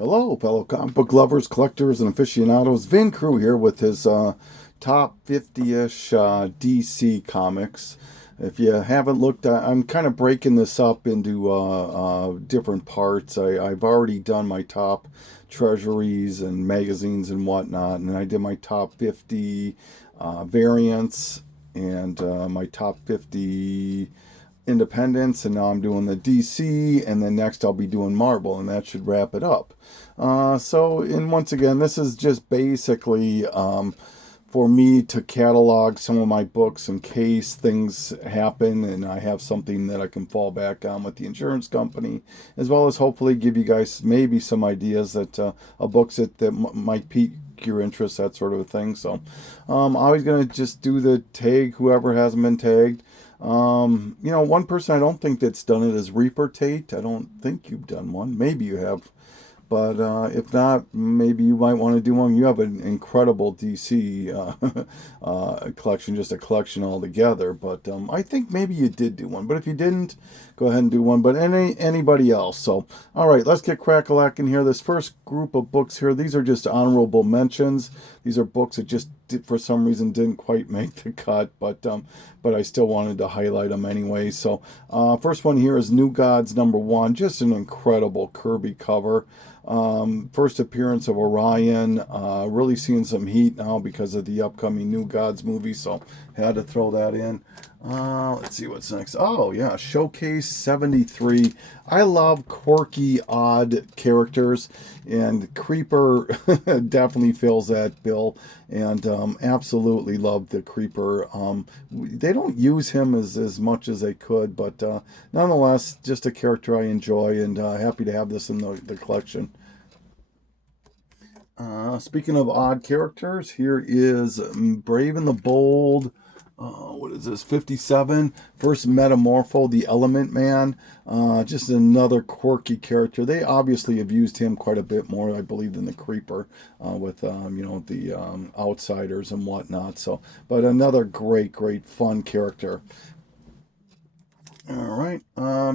Hello, fellow comic book lovers, collectors, and aficionados. Vin Crew here with his top 50-ish DC comics. If you haven't looked, I'm kind of breaking this up into different parts. I've already done my top treasuries and magazines and whatnot, and I did my top 50 variants and my top 50 Independence, and now I'm doing the DC, and then next I'll be doing Marvel, and that should wrap it up. And once again, this is just basically for me to catalog some of my books in case things happen and I have something that I can fall back on with the insurance company, as well as hopefully give you guys maybe some ideas that books that might pique your interest, that sort of a thing. So I was going to just do the tag whoever hasn't been tagged. One person I don't think that's done it is Reaper Tate. I don't think you've done one. Maybe you have. But if not, maybe you might want to do one. You have an incredible DC collection, just a collection altogether. But I think maybe you did do one. But if you didn't, go ahead and do one. But anybody else. So, all right, let's get crack-a-lack in here. This first group of books here, these are just honorable mentions. These are books that just for some reason didn't quite make the cut, but I still wanted to highlight them anyway. So first one here is New Gods #1, just an incredible Kirby cover. First appearance of Orion, really seeing some heat now because of the upcoming New Gods movie, so had to throw that in. Let's see what's next. Oh yeah, Showcase 73. I love quirky, odd characters, and Creeper definitely fills that bill, and absolutely love the Creeper. They don't use him as much as they could, but nonetheless, just a character I enjoy, and happy to have this in the collection. Speaking of odd characters, here is Brave and the Bold. What is this? 57. First Metamorpho, the Element Man. Just another quirky character. They obviously have used him quite a bit more, I believe, than the Creeper with the Outsiders and whatnot. So, but another great, fun character. All right.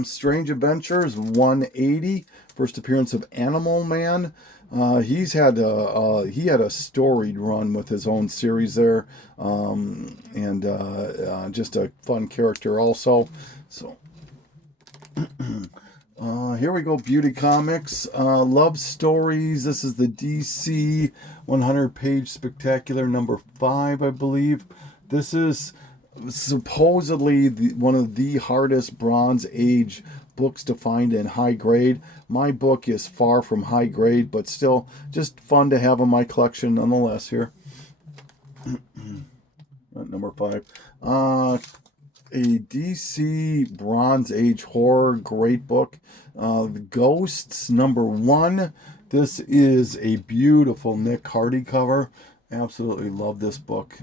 Strange Adventures 180. First appearance of Animal Man. He had a storied run with his own series there, and just a fun character also. So here we go, Beauty Comics, Love Stories. This is the DC 100-page spectacular #5, I believe. This is supposedly one of the hardest Bronze Age books to find in high grade. My book is far from high grade, but still just fun to have in my collection nonetheless here. #5. A DC Bronze Age horror, great book. The Ghosts #1. This is a beautiful Nick Hardy cover. Absolutely love this book.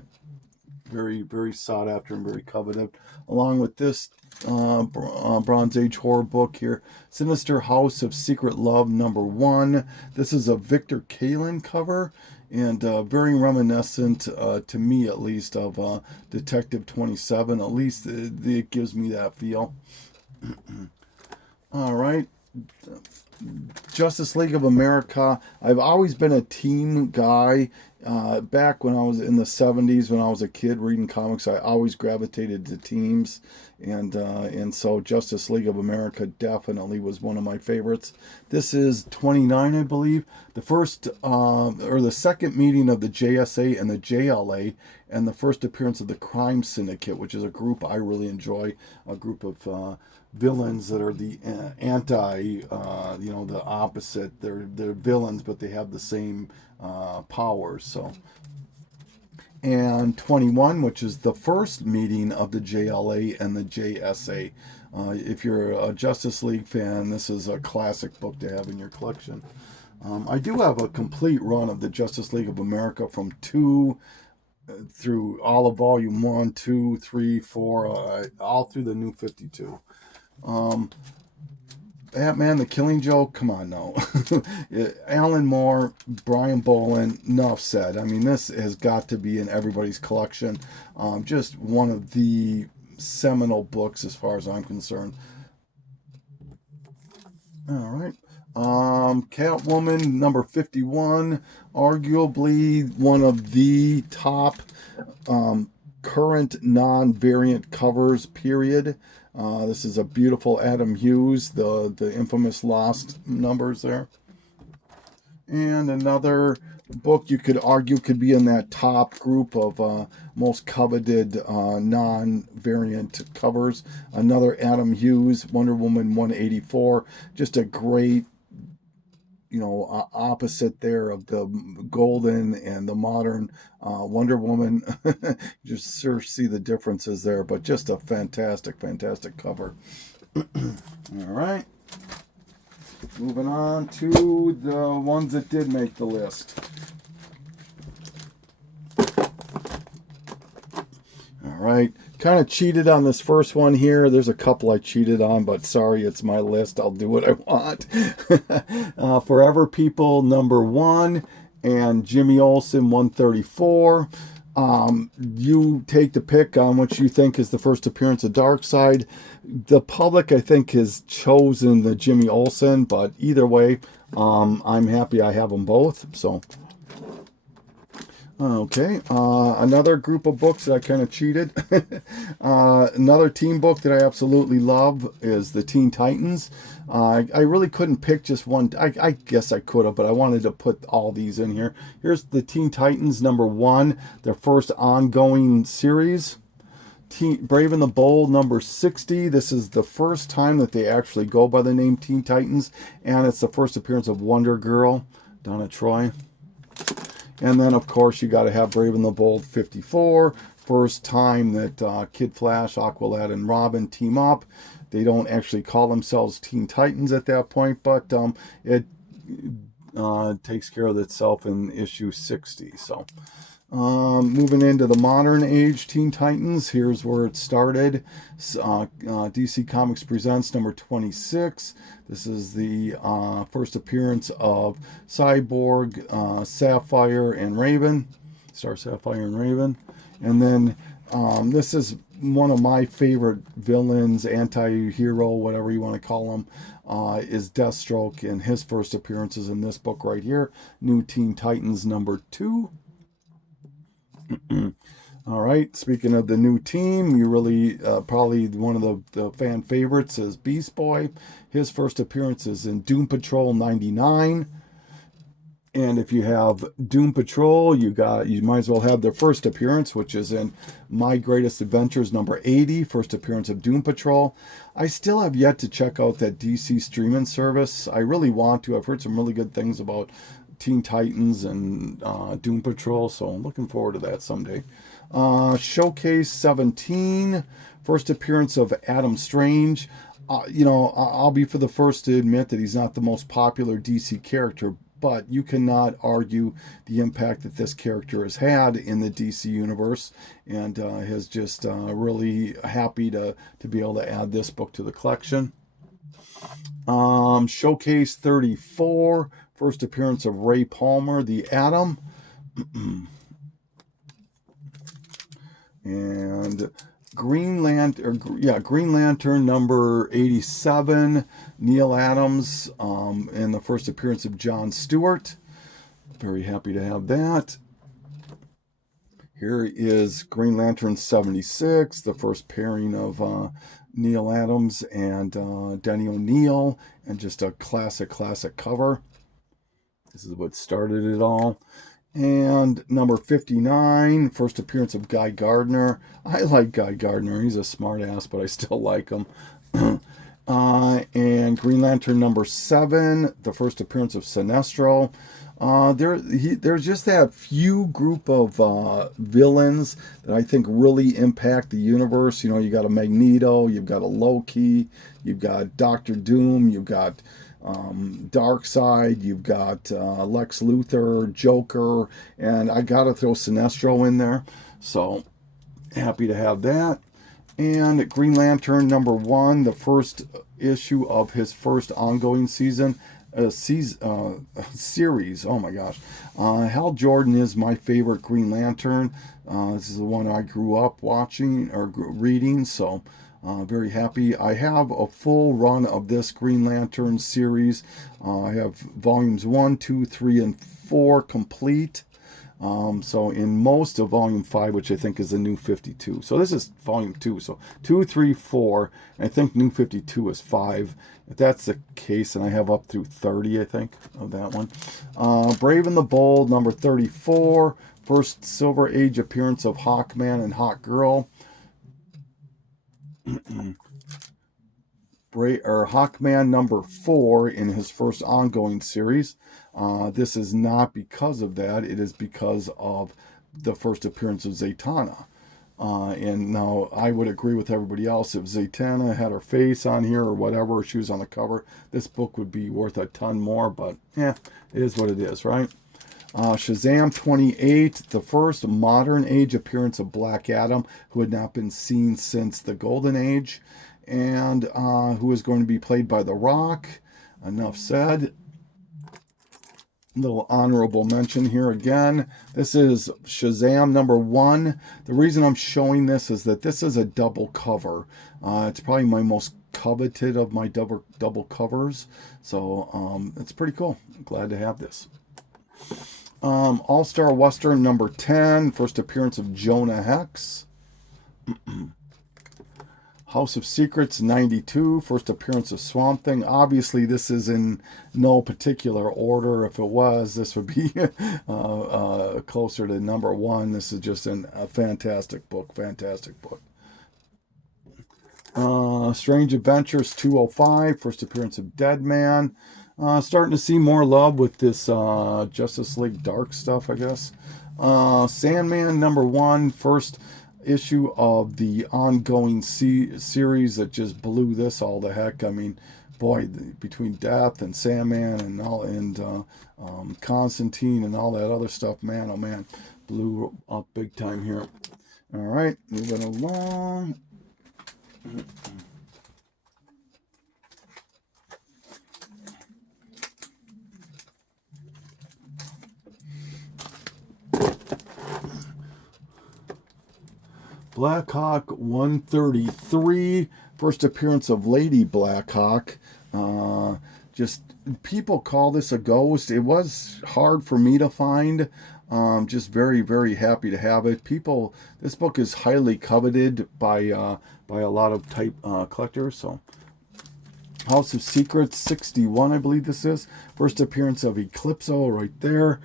Very, very sought after and very coveted. Along with this Bronze Age horror book here, Sinister House of Secret Love #1. This is a Victor Kalin cover, and very reminiscent, to me at least, of Detective 27. At least it gives me that feel. All right. Justice League of America. I've always been a team guy. Back when I was in the 70s, when I was a kid reading comics, I always gravitated to teams, and so Justice League of America definitely was one of my favorites. This is 29, I believe, the first or the second meeting of the JSA and the JLA, and the first appearance of the Crime Syndicate, which is a group I really enjoy, a group of villains that are the the opposite. They're villains, but they have the same powers. So, and 21, which is the first meeting of the JLA and the JSA. If you're a Justice League fan, this is a classic book to have in your collection. I do have a complete run of the Justice League of America from 2 through all of volume 1, 2, 3, 4, all through the New 52. Batman, The Killing Joke, come on now. Alan Moore, Brian Boland, enough said. I mean, this has got to be in everybody's collection. Just one of the seminal books as far as I'm concerned. All right. Catwoman number 51, arguably one of the top current non-variant covers, period. This is a beautiful Adam Hughes, the infamous Lost numbers there. And another book you could argue could be in that top group of most coveted non-variant covers. Another Adam Hughes, Wonder Woman 184. Just a great, opposite there of the golden and the modern Wonder Woman. Just sort of see the differences there, but just a fantastic, fantastic cover. All right. Moving on to the ones that did make the list. All right. Kind of cheated on this first one here. There's a couple I cheated on, but sorry, it's my list. I'll do what I want. Forever People number 1 and Jimmy Olsen 134. You take the pick on what you think is the first appearance of Darkseid. The public, I think, has chosen the Jimmy Olsen, but either way, I'm happy I have them both. So, okay, another group of books that I kind of cheated. Another team book that I absolutely love is the Teen Titans. I really couldn't pick just one. I guess I could have, but I wanted to put all these in here. Here's the Teen Titans number 1, their first ongoing series. Brave and the Bold number 60. This is the first time that they actually go by the name Teen Titans, and it's the first appearance of Wonder Girl, Donna Troy. And then, of course, you got to have Brave and the Bold 54. First time that Kid Flash, Aqualad, and Robin team up. They don't actually call themselves Teen Titans at that point, but it takes care of itself in issue 60. So, moving into the modern age Teen Titans, here's where it started. DC Comics Presents number 26. This is the first appearance of Cyborg, Sapphire, and Raven. Star Sapphire and Raven. And then this is one of my favorite villains, anti-hero, whatever you want to call him, is Deathstroke, and his first appearances in this book right here, New Teen Titans number 2. All right, speaking of the new team, you really probably one of the fan favorites is Beast Boy. His first appearance is in Doom Patrol 99. And if you have Doom Patrol, you might as well have their first appearance, which is in My Greatest Adventures number 80, first appearance of Doom Patrol. I still have yet to check out that DC streaming service. I really want to. I've heard some really good things about Teen Titans and Doom Patrol, so I'm looking forward to that someday. Showcase 17, first appearance of Adam Strange. I'll be for the first to admit that he's not the most popular DC character, but you cannot argue the impact that this character has had in the DC universe, and has just really happy to be able to add this book to the collection. Showcase 34, first appearance of Ray Palmer, the Atom. And Green Lantern number 87, Neil Adams, and the first appearance of John Stewart. Very happy to have that. Here is Green Lantern 76, the first pairing of Neil Adams and Denny O'Neil, and just a classic cover. This is what started it all. And number 59, first appearance of Guy Gardner. I like Guy Gardner. He's a smart ass, but I still like him. And Green Lantern number 7, the first appearance of Sinestro. There's just that few group of villains that I think really impact the universe. You got a Magneto, you've got a Loki, you've got Doctor Doom, you've got Darkseid, you've got Lex Luthor, Joker, and I gotta throw Sinestro in there. So happy to have that. And Green Lantern number 1, the first issue of his first ongoing series. Oh my gosh. Hal Jordan is my favorite Green Lantern. This is the one I grew up watching or reading, so Very happy. I have a full run of this Green Lantern series. I have volumes 1, 2, 3, and 4 complete. So in most of volume 5, which I think is the new 52. So this is volume 2. So 2, 3, 4. I think new 52 is 5. If that's the case, and I have up through 30, I think, of that one. Brave and the Bold, number 34. First Silver Age appearance of Hawkman and Hawkgirl. Hawkman number 4 in his first ongoing series. This is not because of that. It is because of the first appearance of Zatanna. And now I would agree with everybody else. If Zatanna had her face on here or whatever, or she was on the cover, this book would be worth a ton more. But yeah, it is what it is, right? Shazam 28, the first modern age appearance of Black Adam, who had not been seen since the Golden Age, and who is going to be played by The Rock. Enough said. Little honorable mention here again. This is Shazam number 1. The reason I'm showing this is that this is a double cover. It's probably my most coveted of my double covers. So it's pretty cool. I'm glad to have this. All-Star Western number 10. First appearance of Jonah Hex. House of Secrets 92, first appearance of Swamp Thing. Obviously, this is in no particular order. If it was, this would be closer to number 1. This is just a fantastic book. Fantastic book. Strange Adventures 205, first appearance of Deadman. Starting to see more love with this Justice League Dark stuff, I guess. Sandman number 1, first issue of the ongoing series that just blew this all the heck. I mean, boy, between Death and Sandman and Constantine and all that other stuff, man, oh man, blew up big time here. All right, moving along. Blackhawk 133, first appearance of Lady Blackhawk. Just people call this a ghost. It was hard for me to find. Just very, very happy to have it. This book is highly coveted by a lot of type collectors. So, House of Secrets 61, I believe this is. First appearance of Eclipso right there.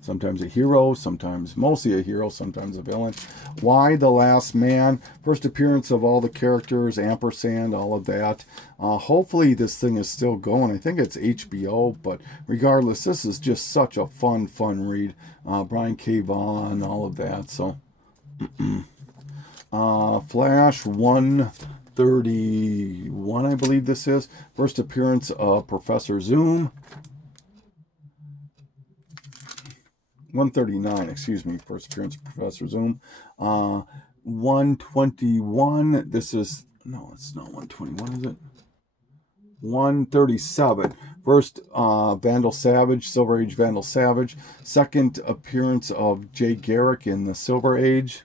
Sometimes a hero, sometimes mostly a hero, sometimes a villain. Y the Last Man, first appearance of all the characters, ampersand, all of that. Hopefully this thing is still going. I think it's HBO, but regardless, this is just such a fun read. Brian K. Vaughan, all of that. So, Flash 131, I believe this is. First appearance of Professor Zoom. 139, excuse me, first appearance of Professor Zoom. 121, this is, no, it's not 121, is it? 137, first Vandal Savage, Silver Age Vandal Savage. Second appearance of Jay Garrick in the Silver Age.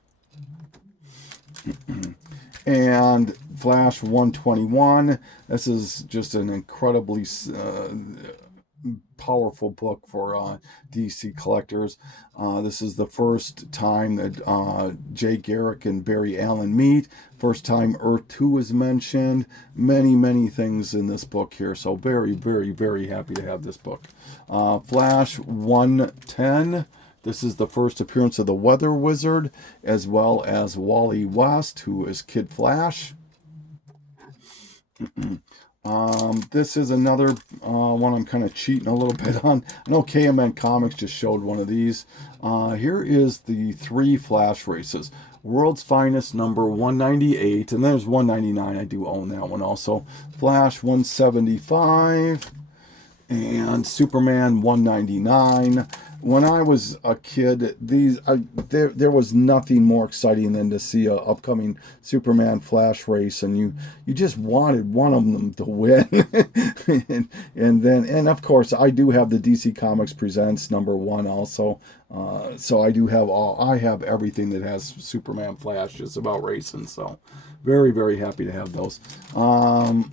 And Flash 121, this is just an incredibly powerful book for DC collectors. This is the first time that Jay Garrick and Barry Allen meet. First time Earth 2 is mentioned. Many things in this book here. So very, very, very happy to have this book. Flash 110. This is the first appearance of the Weather Wizard, as well as Wally West, who is Kid Flash. This is another one I'm kind of cheating a little bit on. I know KMN Comics just showed one of these. Here is the 3 Flash races. World's Finest number 198, and there's 199. I do own that one also. Flash 175, and Superman 199. when I was a kid, there was nothing more exciting than to see a upcoming Superman Flash race, and you just wanted one of them to win. and of course I do have the DC Comics Presents #1 also. So I have everything that has Superman Flash just about racing. So very, very happy to have those.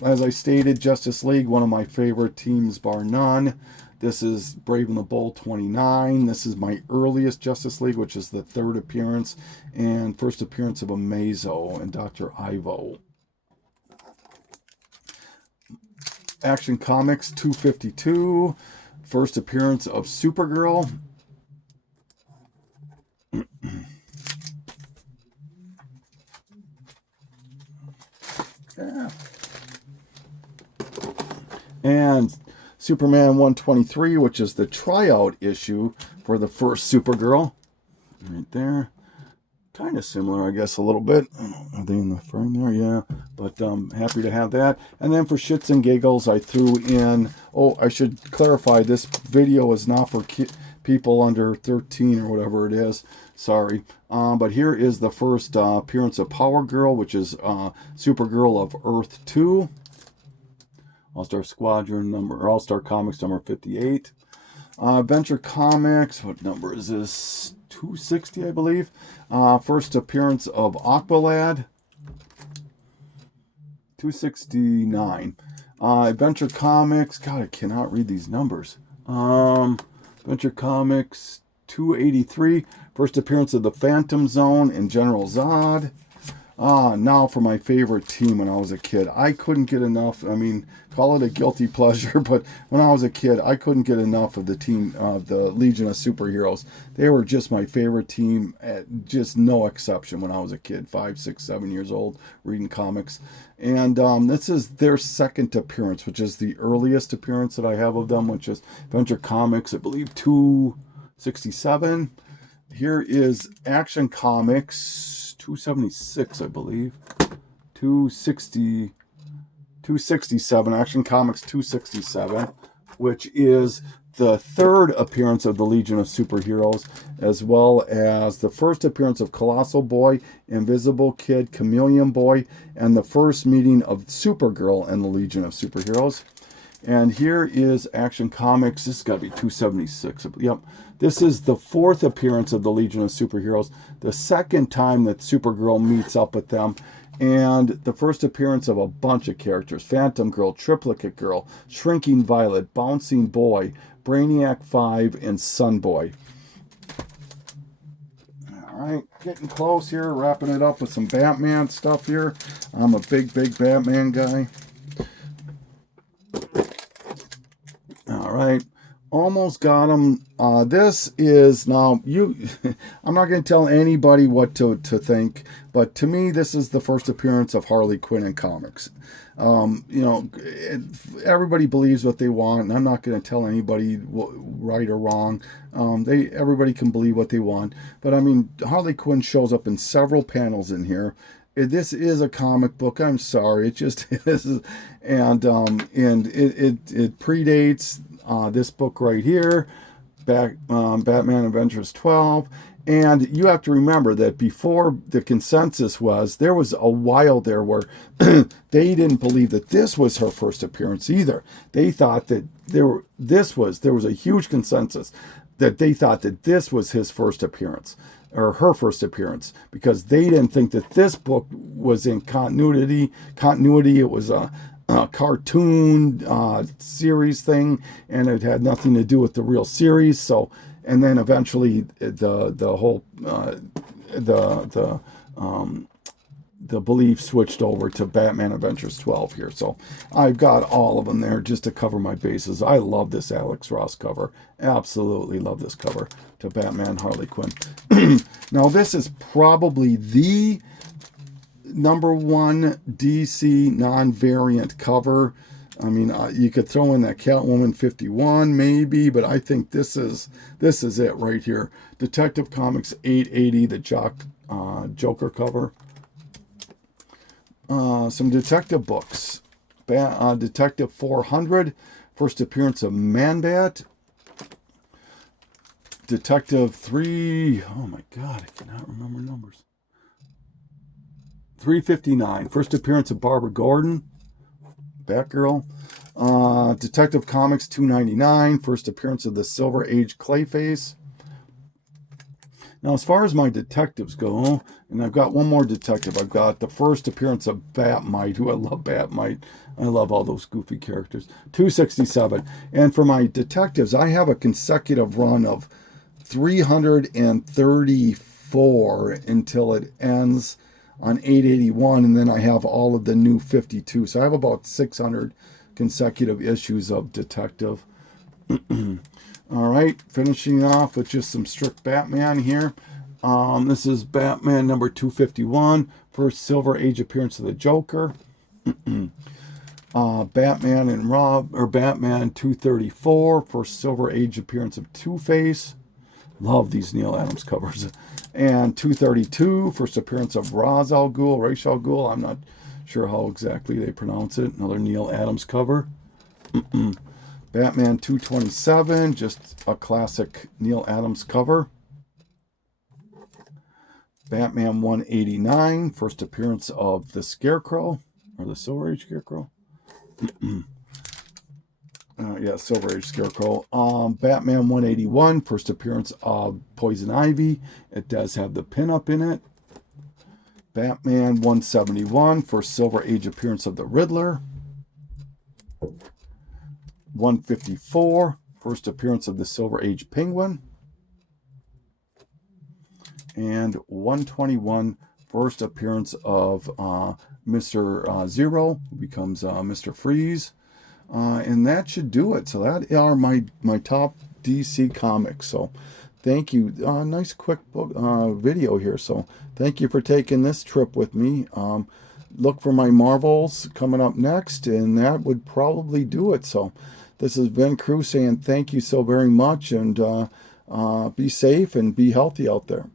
As I stated, Justice League, one of my favorite teams bar none. This is Brave and the Bold 29. This is my earliest Justice League, which is the 3rd appearance and first appearance of Amazo and Dr. Ivo. Action Comics 252, first appearance of Supergirl. Yeah. And Superman 123, which is the tryout issue for the first Supergirl. Right there. Kind of similar, I guess, a little bit. Are they in the frame there? Yeah. But happy to have that. And then for shits and giggles, I threw in... Oh, I should clarify, this video is not for people under 13 or whatever it is. Sorry. But here is the first appearance of Power Girl, which is Supergirl of Earth 2. All-Star Squadron number, All-Star Comics number 58. Adventure Comics, what number is this? 260, I believe. First appearance of Aqualad. 269. Adventure Comics, God, I cannot read these numbers. Adventure Comics 283. First appearance of the Phantom Zone and General Zod. Now for my favorite team when I was a kid. I couldn't get enough. I mean, call it a guilty pleasure, but when I was a kid, I couldn't get enough of the team, the Legion of Superheroes. They were just my favorite team, just no exception when I was a kid, 5, 6, 7 years old, reading comics. And this is their second appearance, which is the earliest appearance that I have of them, which is Adventure Comics, I believe, 267. Here is Action Comics 276, I believe. 267, Action Comics 267, which is the third appearance of the Legion of Superheroes, as well as the first appearance of Colossal Boy, Invisible Kid, Chameleon Boy, and the first meeting of Supergirl and the Legion of Superheroes. And here is Action Comics. This has got to be 276. Yep. This is the fourth appearance of the Legion of Superheroes. The second time that Supergirl meets up with them. And the first appearance of a bunch of characters. Phantom Girl, Triplicate Girl, Shrinking Violet, Bouncing Boy, Brainiac 5, and Sunboy. All right, getting close here. Wrapping it up with some Batman stuff here. I'm a big, big Batman guy. All right, almost got him. This is now I'm not going to tell anybody what to think, but to me, this is the first appearance of Harley Quinn in comics. Everybody believes what they want, and I'm not going to tell anybody right or wrong. Everybody can believe what they want, but I mean, Harley Quinn shows up in several panels in here. This is a comic book. I'm sorry, it just is, and it predates this book right here, Batman Adventures 12. And you have to remember that before the consensus was, there was a while there where they didn't believe that this was her first appearance either. They thought that there was a huge consensus that they thought that this was his first appearance, or her first appearance, because they didn't think that this book was in continuity. It was a cartoon series thing, and it had nothing to do with the real series. So, and then eventually the belief switched over to Batman Adventures 12 here. So I've got all of them there just to cover my bases. I love this Alex Ross cover. Absolutely love this cover to Batman Harley Quinn. Now this is probably the #1 DC non-variant cover. I mean, you could throw in that Catwoman 51 maybe, but I think this is it right here. Detective Comics 880, the Joker cover. Some detective books. Detective 400, first appearance of Man-Bat. Detective 3, oh my God, I cannot remember numbers. 359, first appearance of Barbara Gordon, Batgirl. Detective Comics 299, first appearance of the Silver Age Clayface. Now, as far as my detectives go, and I've got one more detective. I've got the first appearance of Batmite, who I love Batmite. I love all those goofy characters. 267. And for my detectives, I have a consecutive run of 334 until it ends on 881, and then I have all of the new 52. So I have about 600 consecutive issues of detective. All right, finishing off with just some strict Batman here. This is Batman number 251, first Silver Age appearance of the Joker. Batman and Batman 234, first Silver Age appearance of Two-Face. Love these Neal Adams covers. And 232, first appearance of Ra's al Ghul. I'm not sure how exactly they pronounce it. Another Neal Adams cover. Batman 227, just a classic Neal Adams cover. Batman 189, first appearance of the Scarecrow, or the Silver Age Scarecrow. Silver Age Scarecrow. Batman 181, first appearance of Poison Ivy. It does have the pinup in it. Batman 171, first Silver Age appearance of the Riddler. 154, first appearance of the Silver Age Penguin. And 121, first appearance of Mr. Zero, who becomes Mr. Freeze. And that should do it. So that are my top DC comics. So thank you. Nice quick book video here. So thank you for taking this trip with me. Look for my Marvels coming up next, and that would probably do it. So this is Ben Crew saying thank you so very much, and be safe and be healthy out there.